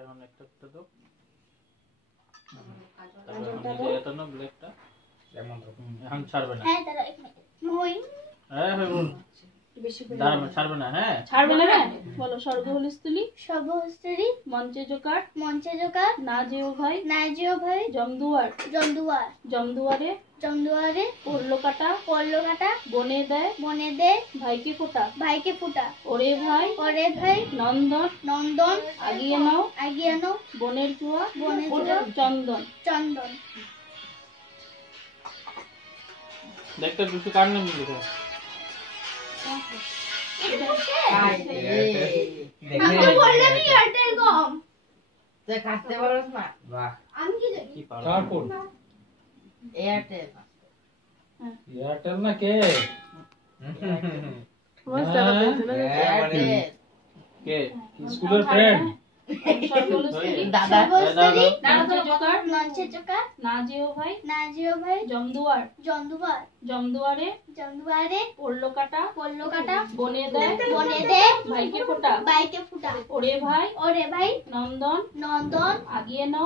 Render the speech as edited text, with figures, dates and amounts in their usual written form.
এখন একটা দাও। তারপর এটা না ব্ল্যাকটা এমন এখন ছাড়বে না। হ্যাঁ দাঁড়া এক মিনিট হই হ্যাঁ হ্যাঁ বল বেশি করে দাঁড়া ছাড়বে না। হ্যাঁ ছাড়বে না। হ্যাঁ বলো স্বর্গহলিস্থলী সর্বহস্তরি মঞ্চে জোকার মঞ্চে জোকার না যেও ভাই নাজিও ভাই জমদুয়ার জমদুয়ার জমদুয়ারে জমদুয়ারে পড়লো কাটা পল্ল কাটা বনে দেয় মনে দে ভাইকে ফোটা ভাইকে ফুটা ওরে ভাই ওরে ভাই নন্দন নন্দন আগিয়ে নাও আগিয়ে নাও বনের চুয়া বনের চুয়া চন্দন চন্দন দেখতে দুটো কার নাম লিখো। আমি তো বললাম এয়ারটেল কম তুই কাটতে পারছ না? বাহ আমি কি জানি কি পারো কার ফোন? এয়ারটেল। এয়ারটেল না কে? এয়ারটেল। কে স্কুলের ফ্রেন্ড। স্বর্গহলিস্থলী দাদা। সর্বহস্তরি মঞ্চে জোকার মঞ্চে জোকার না যেও ভাই নাজিও ভাই জমদুয়ার জমদুয়ার জমদুয়ারে জমদুয়ারে পড়লো কাটা পল্ল কাটা বনে দেয় বনে দে ভাইকে ফোটা বাইকে ফুটা ওরে ভাই ওরে ভাই নন্দন নন্দন আগিয়ে নাও